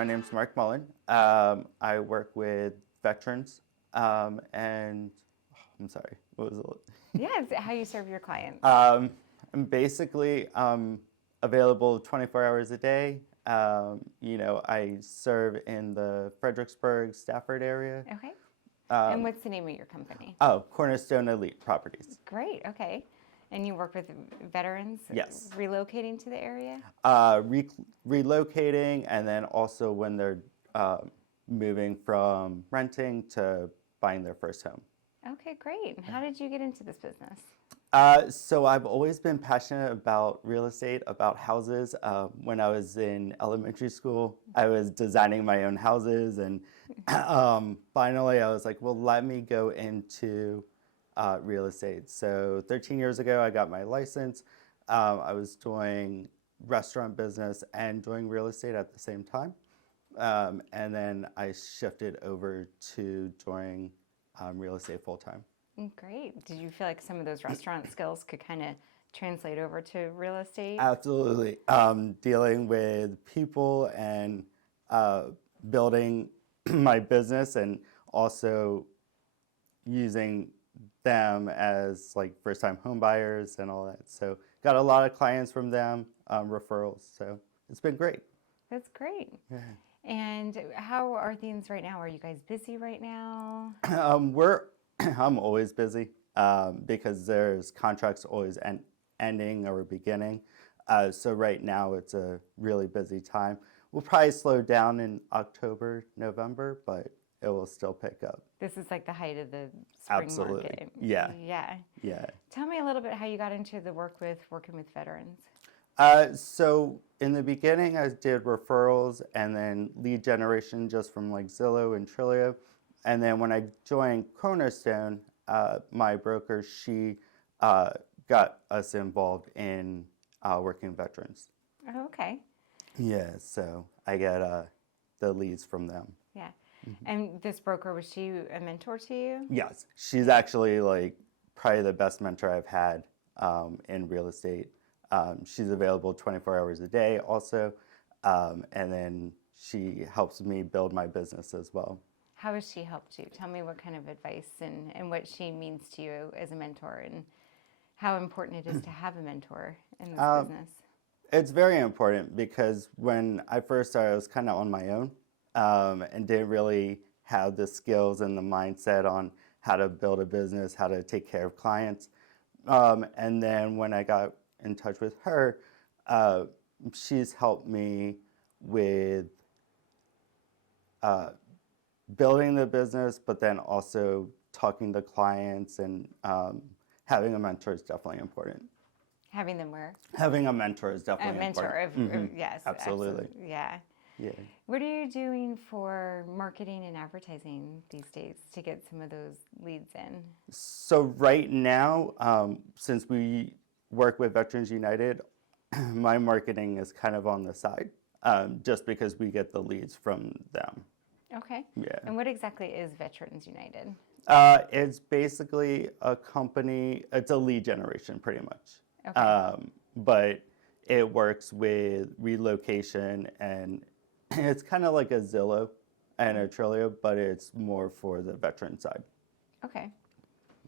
my name's Marc Mullen. I work with veterans, and I'm sorry, what was it? Yeah, it's how you serve your clients. I'm basically available 24 hours a day. I serve in the Fredericksburg Stafford area. Okay. And what's the name of your company? Oh, Cornerstone Elite Properties. Great. Okay. And you work with veterans? Yes. Relocating to the area? Relocating, and then also when they're moving from renting to buying their first home. Okay, great. And how did you get into this business? So I've always been passionate about real estate, about houses. When I was in elementary school, I was designing my own houses, and finally I was like, well, let me go into real estate. So 13 years ago, I got my license. I was doing restaurant business and doing real estate at the same time. And then I shifted over to doing real estate full time. Great. Did you feel like some of those restaurant skills could kind of translate over to real estate? Absolutely. Dealing with people and building my business, and also using them as like first-time home buyers and all that. So got a lot of clients from them, referrals. So it's been great. That's great. Yeah. And how are things right now? Are you guys busy right now? I'm always busy because there's contracts always ending or beginning. So right now it's a really busy time. We'll probably slow down in October, November, but it will still pick up. This is like the height of the spring Absolutely. market. Yeah. Yeah. Yeah. Tell me a little bit how you got into the working with veterans. So in the beginning, I did referrals and then lead generation just from like Zillow and Trilio. And then when I joined Cornerstone, my broker, she got us involved in working veterans. Oh, okay. Yeah, so I get the leads from them. Yeah. And this broker, was she a mentor to you? Yes, she's actually like probably the best mentor I've had in real estate. She's available 24 hours a day also, and then she helps me build my business as well. How has she helped you? Tell me what kind of advice and what she means to you as a mentor, and how important it is to have a mentor in this business. It's very important because when I first started, I was kind of on my own and didn't really have the skills and the mindset on how to build a business, how to take care of clients. And then when I got in touch with her, she's helped me with building the business, but then also talking to clients, and having a mentor is definitely important. Having them where? Having a mentor is definitely A mentor, important. yes. Absolutely. Yeah. Yeah. What are you doing for marketing and advertising these days to get some of those leads in? So right now, since we work with Veterans United, my marketing is kind of on the side, just because we get the leads from them. Okay. Yeah. And what exactly is Veterans United? It's basically a company, it's a lead generation pretty much. Okay. But it works with relocation, and it's kind of like a Zillow and a Trilio, but it's more for the veteran side. Okay.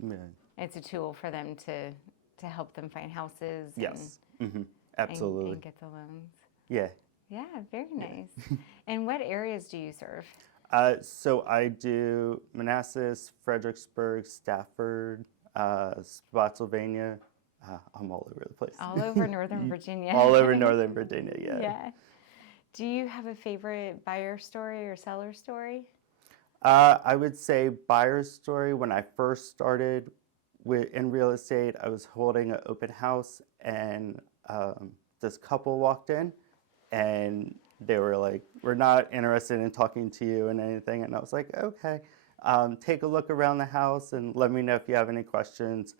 Yeah. It's a tool for them to help them find houses. Yes. Absolutely. And get the loans. Yeah. Yeah, very nice. And what areas do you serve? So I do Manassas, Fredericksburg, Stafford, Spotsylvania. I'm all over the place. All over Northern Virginia. All over Northern Virginia, yeah. Yeah. Do you have a favorite buyer story or seller story? I would say buyer's story. When I first started in real estate, I was holding an open house, and this couple walked in, and they were like, "We're not interested in talking to you and anything." And I was like, "Okay, take a look around the house and let me know if you have any questions."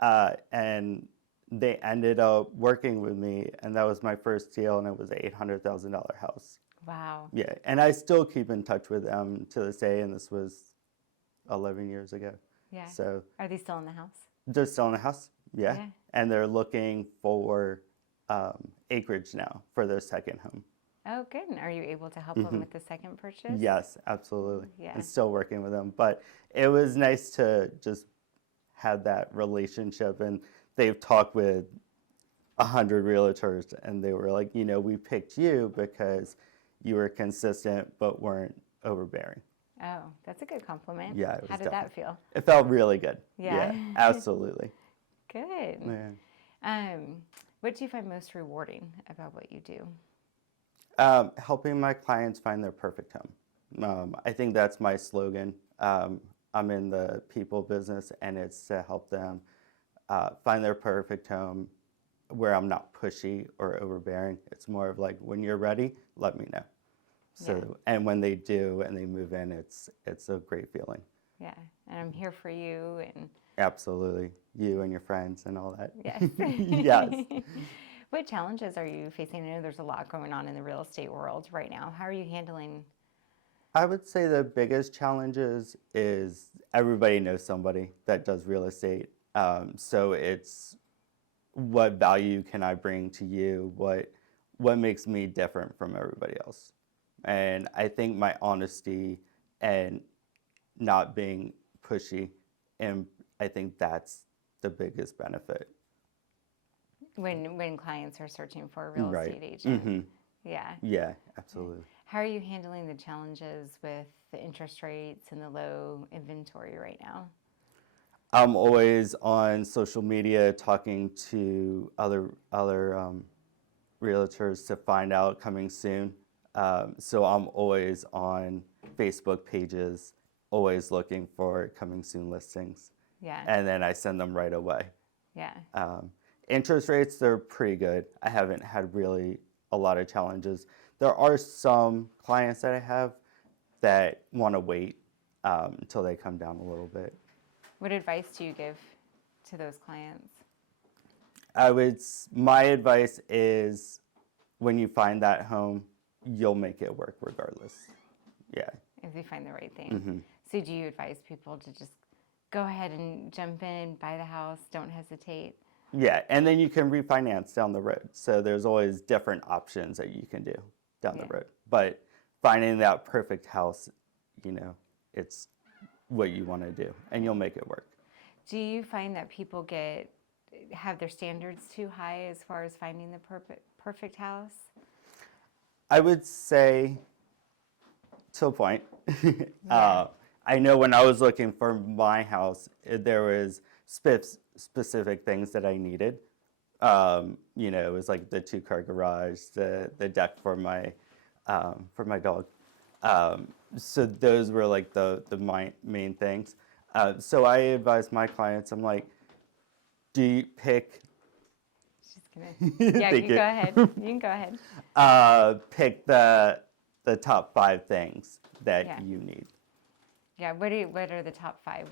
And they ended up working with me, and that was my first deal, and it was an $800,000 house. Wow. Yeah, and I still keep in touch with them to this day, and this was 11 years ago. Yeah. So Are they still in the house? they're still in the house, yeah. Yeah. And they're looking for acreage now for their second home. Oh, good. And are you able to help them with the second purchase? Yes, absolutely. Yeah. And still working with them. But it was nice to just have that relationship. And they've talked with 100 realtors, and they were like, we picked you because you were consistent but weren't overbearing. Oh, that's a good compliment. Yeah, it was How did that definitely- feel? It felt really good. Yeah. Absolutely. Good. Yeah. What do you find most rewarding about what you do? Helping my clients find their perfect home. I think that's my slogan. I'm in the people business, and it's to help them find their perfect home where I'm not pushy or overbearing. It's more of like, when you're ready, let me know. So, and when they do and they move in, it's a great feeling. Yeah, and I'm here for you. And Absolutely, you and your friends and all that. yes. Yes. What challenges are you facing? I know there's a lot going on in the real estate world right now. How are you handling? I would say the biggest challenges is everybody knows somebody that does real estate. So it's, what value can I bring to you? What makes me different from everybody else? And I think my honesty and not being pushy, and I think that's the biggest benefit. When clients are searching for a real Right. estate agent. Mm-hmm. Yeah. Yeah, absolutely. How are you handling the challenges with the interest rates and the low inventory right now? I'm always on social media talking to other realtors to find out coming soon. So I'm always on Facebook pages, always looking for coming soon listings. Yeah. And then I send them right away. Yeah. Interest rates, they're pretty good. I haven't had really a lot of challenges. There are some clients that I have that want to wait until they come down a little bit. What advice do you give to those clients? My advice is, when you find that home, you'll make it work regardless. Yeah. If you find the right thing. Mm-hmm. So do you advise people to just go ahead and jump in, buy the house, don't hesitate? Yeah, and then you can refinance down the road. So there's always different options that you can do down the road. But finding that perfect house, it's what you want to do, and you'll make it work. Do you find that people have their standards too high as far as finding the perfect house? I would say, to a point. I know when I was looking for my house, there was specific things that I needed. It was like the 2-car garage, the deck for my dog. So those were like the main things. So I advise my clients, I'm like, do you pick? She's gonna. Yeah, you go ahead. You can go ahead. Pick the top 5 things that you need. Yeah. What are the top 5?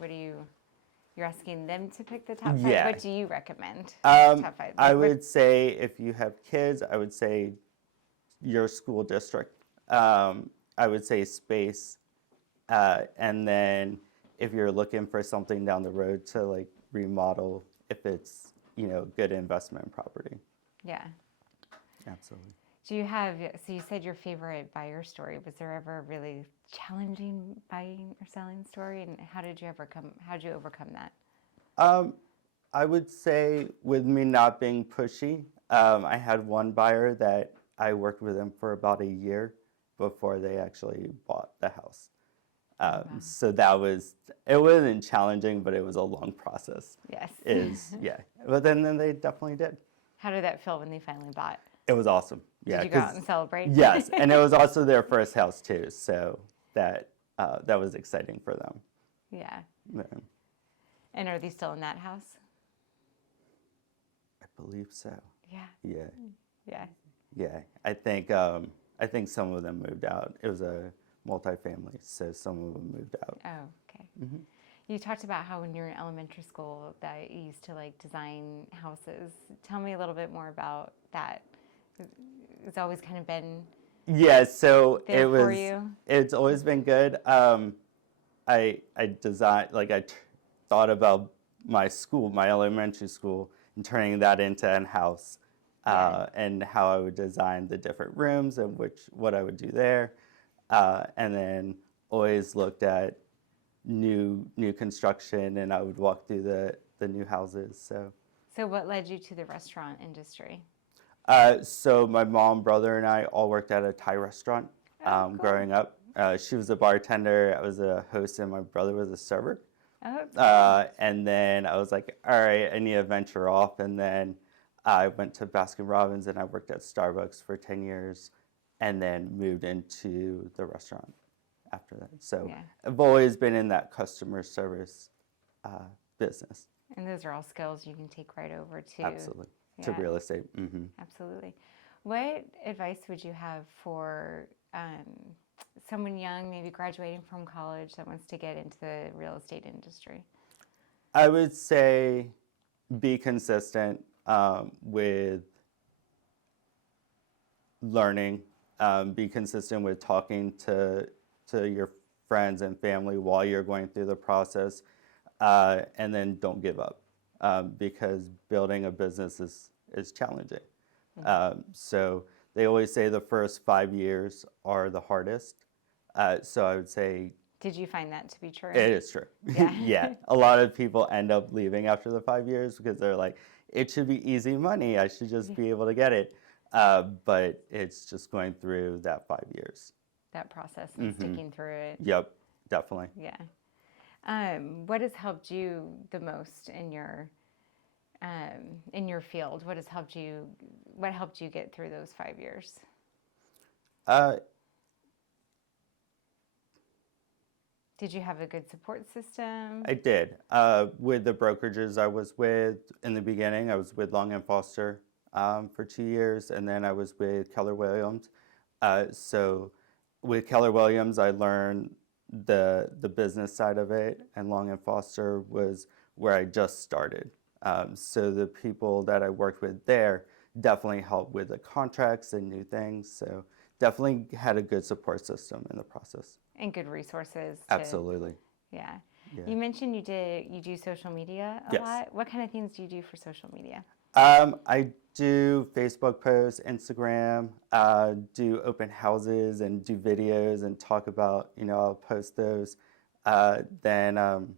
You're asking them to pick the top 5? Yeah. What do you recommend? Top 5. I would say, if you have kids, I would say your school district. I would say space. And then if you're looking for something down the road to like remodel, if it's, good investment property. Yeah. Absolutely. So you said your favorite buyer story. Was there ever a really challenging buying or selling story? And how did you overcome that? I would say, with me not being pushy, I had one buyer that I worked with them for about a year before they actually bought the house. So it wasn't challenging, but it was a long process. Yes. But then they definitely did. How did that feel when they finally bought? It was awesome. Yeah. Did you go out and celebrate? Yes, and it was also their first house too, so that was exciting for them. Yeah. Yeah. And are they still in that house? I believe so. Yeah. Yeah. Yeah. Yeah. I think some of them moved out. It was a multifamily, so some of them moved out. Oh, okay. Mm-hmm. You talked about how when you were in elementary school that you used to like design houses. Tell me a little bit more about that. It's always kind of been so there for you. It's always been good. I designed, I thought about my elementary school, and turning that into a house. Yeah. and how I would design the different rooms and what I would do there. And then always looked at new construction, and I would walk through the new houses. So what led you to the restaurant industry? So my mom, brother, and I all worked at a Thai restaurant Oh, cool. growing up. She was a bartender, I was a host, and my brother was a server. Oh, cool. And then I was like, all right, I need to venture off. And then I went to Baskin Robbins and I worked at Starbucks for 10 years and then moved into the restaurant after that. So Yeah. I've always been in that customer service business. And those are all skills you can take right over to. Absolutely. To Yeah. real estate. Mm-hmm. Absolutely. What advice would you have for someone young, maybe graduating from college that wants to get into the real estate industry? I would say be consistent with learning. Be consistent with talking to your friends and family while you're going through the process, and then don't give up because building a business is challenging. So they always say the first 5 years are the hardest. So I would say Did you find that to be true? it is true. Yeah. Yeah. A lot of people end up leaving after the 5 years because they're like, it should be easy money. I should just be able to get it. But it's just going through that 5 years. That process and sticking through it. Yep, definitely. Yeah. What has helped you the most in your field? What helped you get through those 5 years? Did you have a good support system? I did. With the brokerages I was with in the beginning, I was with Long and Foster for 2 years, and then I was with Keller Williams. So with Keller Williams, I learned the business side of it, and Long and Foster was where I just started. So the people that I worked with there definitely helped with the contracts and new things. So definitely had a good support system in the process. And good resources. Absolutely. Yeah. Yeah. You mentioned you do social media a Yes. lot. What kind of things do you do for social media? I do Facebook posts, Instagram, do open houses and do videos and talk about, I'll post those. Then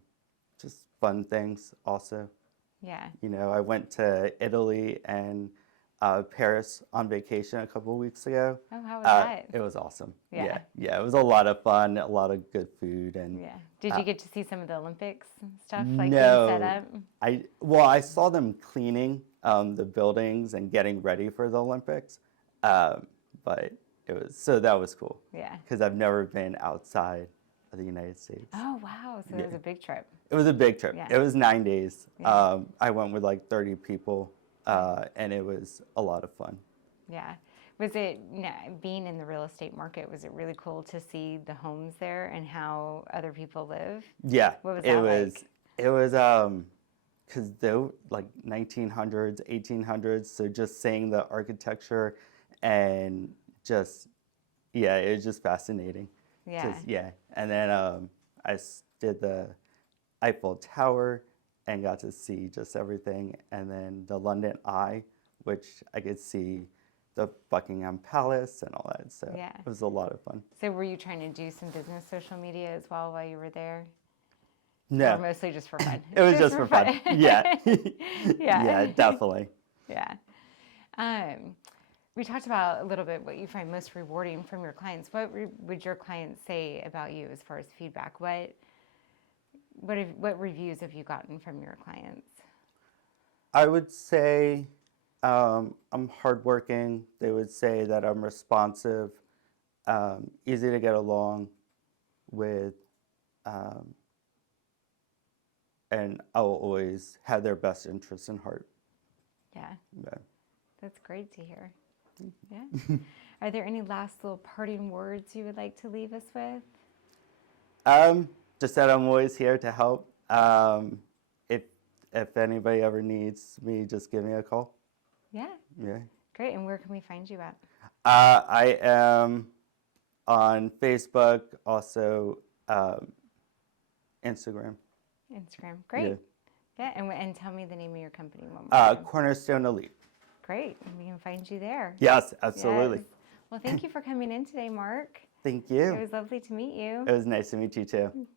just fun things also. Yeah. I went to Italy and Paris on vacation a couple of weeks ago. Oh, how was that? It was awesome. Yeah. Yeah, it was a lot of fun, a lot of good food, and Yeah. Did you get to see some of the Olympics and stuff, like no, being set up? I saw them cleaning the buildings and getting ready for the Olympics, but that was cool. Yeah. Because I've never been outside of the United States. Oh, wow. So it was a big trip. It was a big trip. Yeah. It was 9 days. Yeah. I went with like 30 people, and it was a lot of fun. Yeah. Was it, being in the real estate market, was it really cool to see the homes there and how other people live? Yeah. What was that like? It was because they were like 1900s, 1800s. So just seeing the architecture and just, it was just fascinating. Yeah. And then I did the Eiffel Tower and got to see just everything. And then the London Eye, which I could see the Buckingham Palace and all that. So Yeah. it was a lot of fun. So were you trying to do some business social media as well while you were there? No. Or mostly just for fun? It was just for fun. Yeah. Yeah. Yeah, definitely. Yeah. We talked about a little bit what you find most rewarding from your clients. What would your clients say about you as far as feedback? What reviews have you gotten from your clients? I would say I'm hardworking. They would say that I'm responsive, easy to get along with, and I will always have their best interests in heart. Yeah. Yeah. That's great to hear. Yeah. Are there any last little parting words you would like to leave us with? Just that I'm always here to help. If anybody ever needs me, just give me a call. Yeah. Yeah. Great. And where can we find you at? I am on Facebook, also Instagram. Instagram. Great. Yeah. Yeah. And tell me the name of your company one more time. Cornerstone Elite. Great. We can find you there. Yes, absolutely. Yes. Well, thank you for coming in today, Mark. Thank It you. was lovely to meet you. It was nice to meet you too.